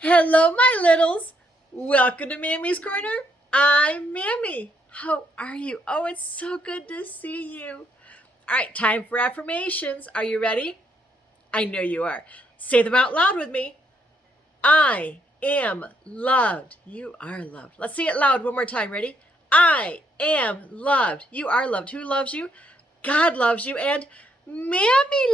Hello, my littles. Welcome to Mammy's Corner. I'm Mammy. How are you? Oh, it's so good to see you. All right, time for affirmations. Are you ready? I know you are. Say them out loud with me. I am loved. You are loved. Let's say it loud one more time. Ready? I am loved. You are loved. Who loves you? God loves you, and Mammy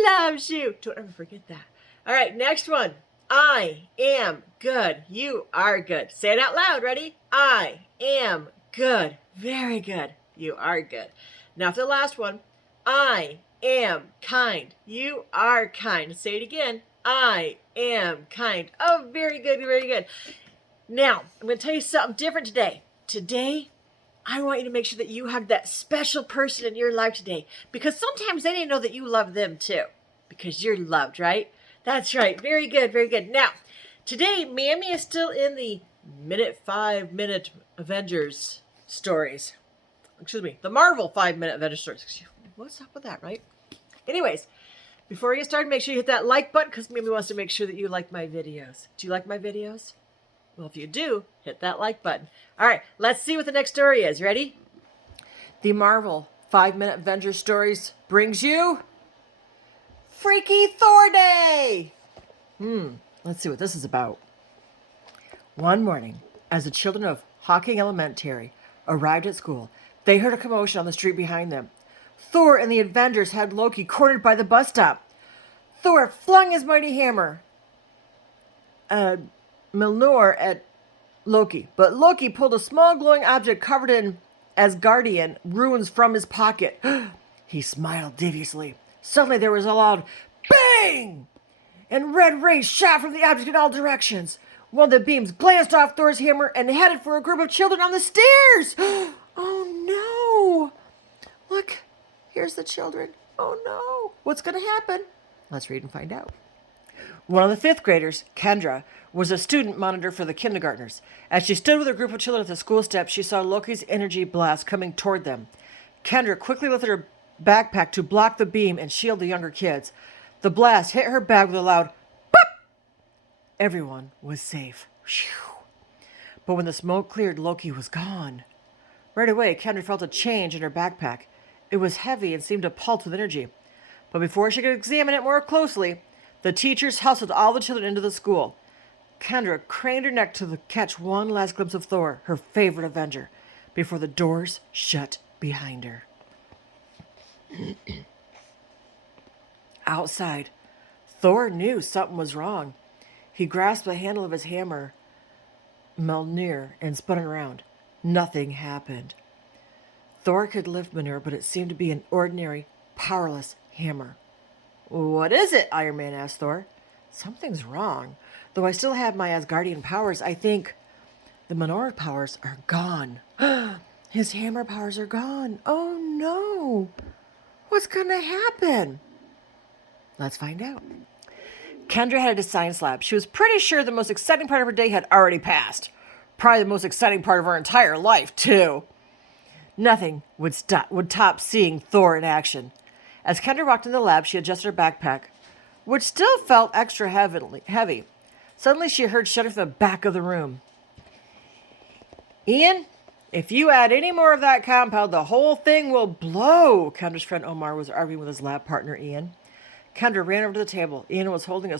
loves you. Don't ever forget that. All right, next one. I am good. You are good. Say it out loud. Ready? I am good. Very good. You are good. Now for the last one. I am kind. You are kind. Say it again. I am kind. Oh, very good. Very good. Now, I'm going to tell you something different today. Today, I want you to make sure that you have that special person in your life today, because sometimes they didn't know that you love them too, because you're loved, right? That's right. Very good. Very good. Now, today, Mammy is still in the 5-minute Avengers stories. Excuse me, the Marvel 5-minute Avengers stories. What's up with that, right? Anyways, before we get started, make sure you hit that like button, because Mammy wants to make sure that you like my videos. Do you like my videos? Well, if you do, hit that like button. All right, let's see what the next story is. Ready? The Marvel 5-minute Avengers stories brings you Freaky Thor Day. Let's see what this is about. One morning, as the children of Hawking Elementary arrived at school, they heard a commotion on the street behind them. Thor and the Avengers had Loki cornered by the bus stop. Thor flung his mighty hammer, Mjolnir, at Loki, but Loki pulled a small glowing object covered in Asgardian runes from his pocket. He smiled deviously. Suddenly there was a loud bang, and red rays shot from the object in all directions. One of the beams glanced off Thor's hammer and headed for a group of children on the stairs. Oh no! Look, here's the children. Oh no! What's going to happen? Let's read and find out. One of the fifth graders, Kendra, was a student monitor for the kindergartners. As she stood with her group of children at the school steps, she saw Loki's energy blast coming toward them. Kendra quickly lifted her backpack to block the beam and shield the younger kids. The blast hit her bag with a loud pop. Everyone was safe. Whew. But when the smoke cleared, Loki was gone. Right away, Kendra felt a change in her backpack. It was heavy and seemed to pulse with energy. But before she could examine it more closely, the teachers hustled all the children into the school. Kendra craned her neck to catch one last glimpse of Thor, her favorite Avenger, before the doors shut behind her. Outside, Thor knew something was wrong. He grasped the handle of his hammer, Mjolnir, and spun it around. Nothing happened. Thor could lift Mjolnir, but it seemed to be an ordinary, powerless hammer. What is it? Iron Man asked Thor. Something's wrong. Though I still have my Asgardian powers, I think the Mjolnir powers are gone. His hammer powers are gone. Oh no! What's gonna happen? Let's find out. Kendra headed to science lab. She was pretty sure the most exciting part of her day had already passed. Probably the most exciting part of her entire life, too. Nothing would top seeing Thor in action. As Kendra walked in the lab, she adjusted her backpack, which still felt extra heavy. Suddenly, she heard shouting from the back of the room. Ian, if you add any more of that compound, the whole thing will blow. Kendra's friend Omar was arguing with his lab partner, Ian. Kendra ran over to the table. Ian was holding a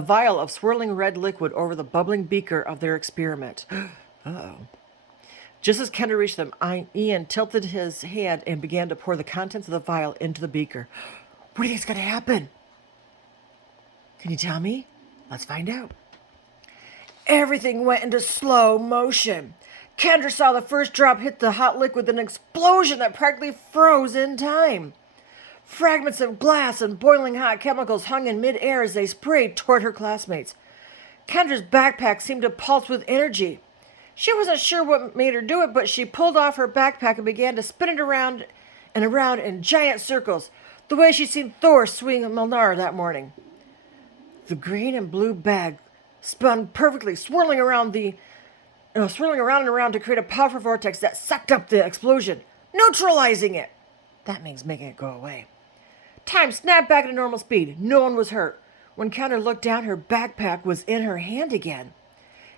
vial of swirling red liquid over the bubbling beaker of their experiment. Uh-oh. Just as Kendra reached them, Ian tilted his hand and began to pour the contents of the vial into the beaker. What do you think's going to happen? Can you tell me? Let's find out. Everything went into slow motion. Kendra saw the first drop hit the hot liquid with an explosion that practically froze in time. Fragments of glass and boiling hot chemicals hung in midair as they sprayed toward her classmates. Kendra's backpack seemed to pulse with energy. She wasn't sure what made her do it, but she pulled off her backpack and began to spin it around and around in giant circles, the way she'd seen Thor swing Mjolnir that morning. The green and blue bag spun perfectly, swirling around and around to create a powerful vortex that sucked up the explosion, neutralizing it. That means making it go away. Time snapped back at a normal speed. No one was hurt. When Kendra looked down, her backpack was in her hand again.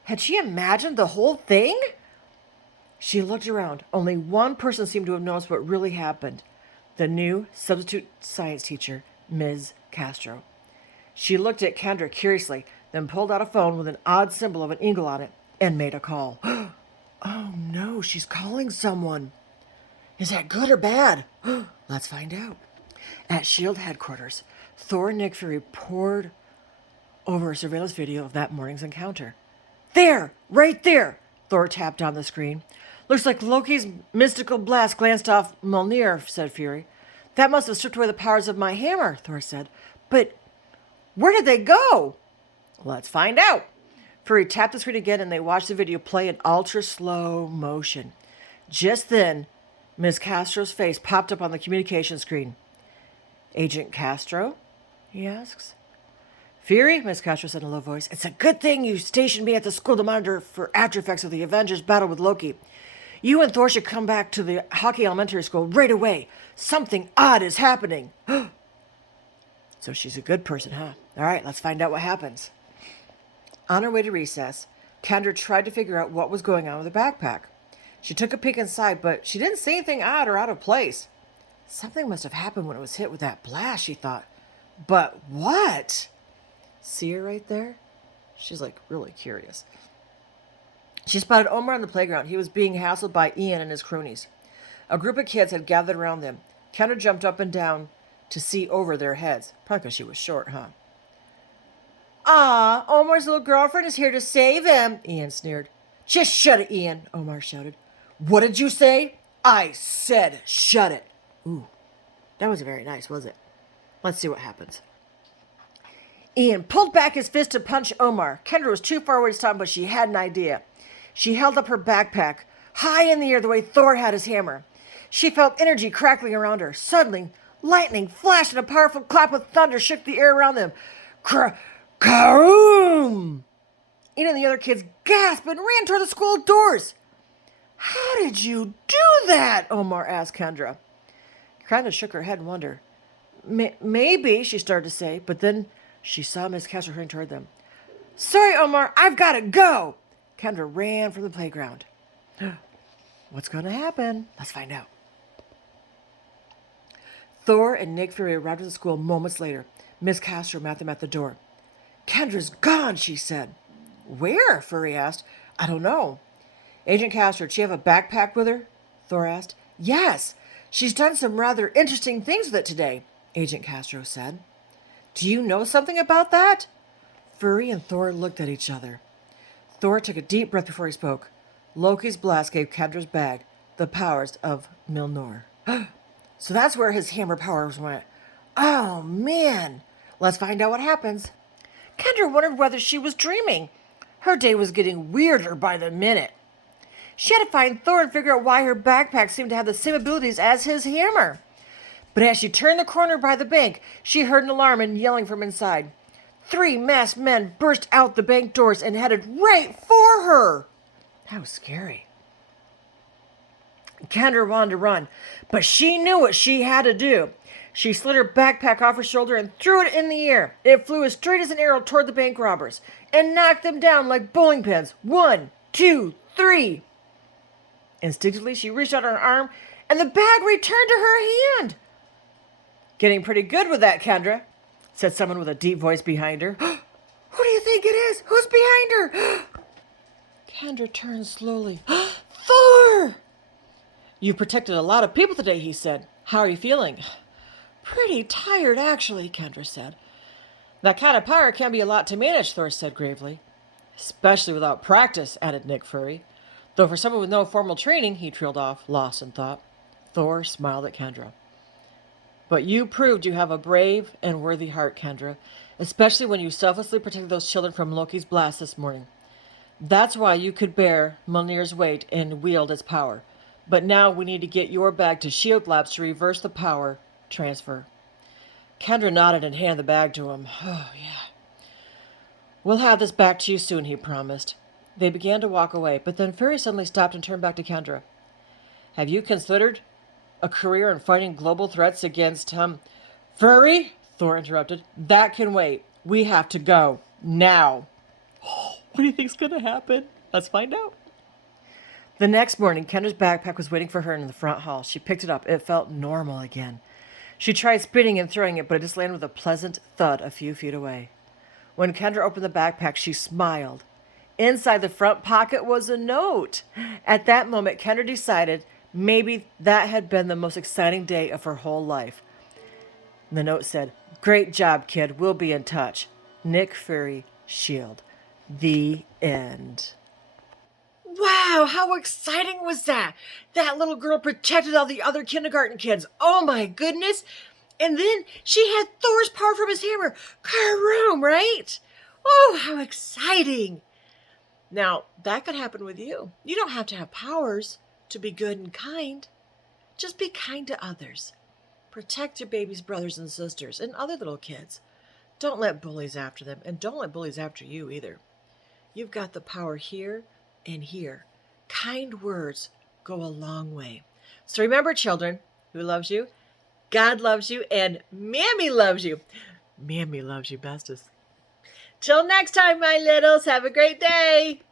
Had she imagined the whole thing? She looked around. Only one person seemed to have noticed what really happened. The new substitute science teacher, Ms. Castro. She looked at Kendra curiously, then pulled out a phone with an odd symbol of an eagle on it and made a call. Oh no, she's calling someone. Is that good or bad? Let's find out. At SHIELD headquarters, Thor and Nick Fury pored over a surveillance video of that morning's encounter. There! Right there! Thor tapped on the screen. Looks like Loki's mystical blast glanced off Mjolnir, said Fury. That must have stripped away the powers of my hammer, Thor said. But where did they go? Let's find out. Fury tapped the screen again and they watched the video play in ultra slow motion. Just then, Ms. Castro's face popped up on the communication screen. Agent Castro? He asks. Fury, Ms. Castro said in a low voice, it's a good thing you stationed me at the school to monitor for after effects of the Avengers battle with Loki. You and Thor should come back to the Hockey Elementary School right away. Something odd is happening. So she's a good person, huh? All right, let's find out what happens. On her way to recess, Kendra tried to figure out what was going on with her backpack. She took a peek inside, but she didn't see anything odd or out of place. Something must have happened when it was hit with that blast, she thought. But what? See her right there? She's like really curious. She spotted Omar on the playground. He was being hassled by Ian and his cronies. A group of kids had gathered around them. Kendra jumped up and down to see over their heads. Probably because she was short, huh? Ah, Omar's little girlfriend is here to save him, Ian sneered. Just shut it, Ian, Omar shouted. What did you say? I said shut it. Ooh, that wasn't very nice, was it? Let's see what happens. Ian pulled back his fist to punch Omar. Kendra was too far away to stop him, but she had an idea. She held up her backpack, high in the air the way Thor had his hammer. She felt energy crackling around her. Suddenly, lightning flashed and a powerful clap of thunder shook the air around them. Karoom! Ian and the other kids gasped and ran toward the school doors. How did you do that? Omar asked Kendra. Kendra shook her head in wonder. Maybe, she started to say, but then she saw Miss Castro hurrying toward them. Sorry, Omar, I've got to go. Kendra ran from the playground. What's going to happen? Let's find out. Thor and Nick Fury arrived at the school moments later. Miss Castro met them at the door. Kendra's gone, she said. Where? Fury asked. I don't know. Agent Castro, did she have a backpack with her? Thor asked. Yes, she's done some rather interesting things with it today, Agent Castro said. Do you know something about that? Fury and Thor looked at each other. Thor took a deep breath before he spoke. Loki's blast gave Kendra's bag the powers of Mjolnir. So that's where his hammer powers went. Oh, man. Let's find out what happens. Kendra wondered whether she was dreaming. Her day was getting weirder by the minute. She had to find Thor and figure out why her backpack seemed to have the same abilities as his hammer. But as she turned the corner by the bank, she heard an alarm and yelling from inside. 3 masked men burst out the bank doors and headed right for her. That was scary. Kendra wanted to run, but she knew what she had to do. She slid her backpack off her shoulder and threw it in the air. It flew as straight as an arrow toward the bank robbers and knocked them down like bowling pins. 1, 2, 3. Instinctively, she reached out her arm and the bag returned to her hand. Getting pretty good with that, Kendra, said someone with a deep voice behind her. Who do you think it is? Who's behind her? Kendra turned slowly. Thor! You've protected a lot of people today, he said. How are you feeling? Pretty tired, actually, Kendra said. That kind of power can be a lot to manage, Thor said gravely. Especially without practice, added Nick Fury. Though for someone with no formal training, he trailed off, lost in thought. Thor smiled at Kendra. But you proved you have a brave and worthy heart, Kendra, especially when you selflessly protected those children from Loki's blast this morning. That's why you could bear Mjolnir's weight and wield its power. But now we need to get your bag to SHIELD Labs to reverse the power transfer. Kendra nodded and handed the bag to him. Oh, yeah. We'll have this back to you soon, he promised. They began to walk away, but then Fury suddenly stopped and turned back to Kendra. Have you considered a career in fighting global threats against, Fury? Thor interrupted. That can wait. We have to go now. What do you think's going to happen? Let's find out. The next morning, Kendra's backpack was waiting for her in the front hall. She picked it up. It felt normal again. She tried spinning and throwing it, but it just landed with a pleasant thud a few feet away. When Kendra opened the backpack, she smiled. Inside the front pocket was a note. At that moment, Kendra decided maybe that had been the most exciting day of her whole life. The note said, "Great job, kid. We'll be in touch. Nick Fury, Shield." The end. Wow, how exciting was that? That little girl protected all the other kindergarten kids. Oh my goodness. And then she had Thor's power from his hammer. Karoom, right? Oh, how exciting. Now, that could happen with you. You don't have to have powers to be good and kind. Just be kind to others. Protect your baby's brothers and sisters and other little kids. Don't let bullies after them, and don't let bullies after you either. You've got the power here and here. Kind words go a long way. So remember, children, who loves you? God loves you, and Mammy loves you. Mammy loves you bestest. Till next time, my littles, have a great day.